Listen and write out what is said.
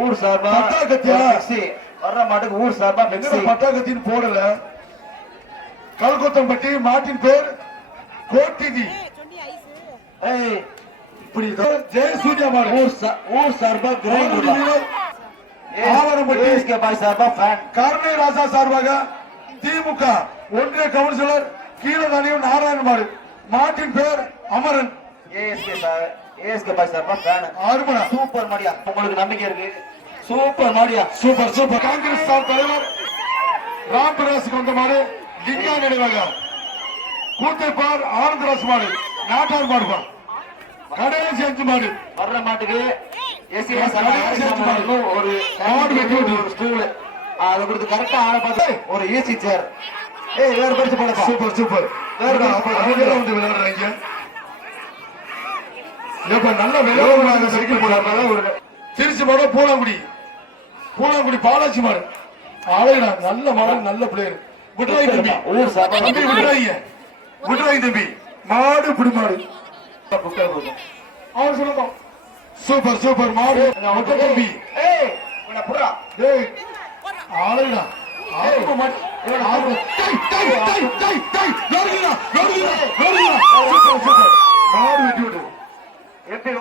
ஊர் சார்பா மிக்ஸி வர்ற மாட்டுக்கு ஊர் சார்பா மிக்ஸி பட்டாக்கத்தின்னு போடல. கல்கொத்தம்பட்டி மாட்டின் பேர் கோட்டிதி. இப்படி ஜெயசூர்யா மாடு ஊர் சார்பா கிரைண்டர். ஆவரம்பட்டி ஏஎஸ்கே பாய் சார்பா ஃபேன். கருணை ராசா சார்பாக திமுக ஒன்றிய கவுன்சிலர் கீழதானியம் நாராயண மாடு. மாட்டின் பேர் அமரன். ஏஎஸ்கே பாய் சார்பா ஃபேன். அருமனா சூப்பர் மாடியா, உங்களுக்கு நம்பிக்கை இருக்கு. சூப்பர் மாடியா, சூப்பர் சூப்பர். காங்கிரஸ் தலைவர் ராம்பிராசுக்கு வந்த மாடு டிங்கா நினைவாக. கூத்தைப்பார் ஆனந்தராஜ் மாடு நாட்டார் மாடுப்பா. கடையில் சேர்த்து மாடு வர்ற மாட்டுக்கு ஒரு ஸ்டூல் அதை கொடுத்து கரெக்டா ஆட பார்த்து ஒரு ஏசி சேர். வேற படிச்சு போடப்பா. Super super. வந்து விளையாடுறாங்க. நல்ல விளையாடுறாங்க. சைக்கிள் போடுறாங்க. ஒரு திருச்சி மாடு பூலாங்குடி. பூலாங்குடி பாலாச்சி மாடு அழகா நல்ல மாடு, நல்ல பிளேயர். விட்ராய் தம்பி, தம்பி விட்ராய்ங்க, விட்ராய் தம்பி. மாடு பிடி மாடு அவர் சொல்லுங்க. சூப்பர் சூப்பர் மாடு தம்பி. அழகா மாடு வெட்டி விட்டு எப்படி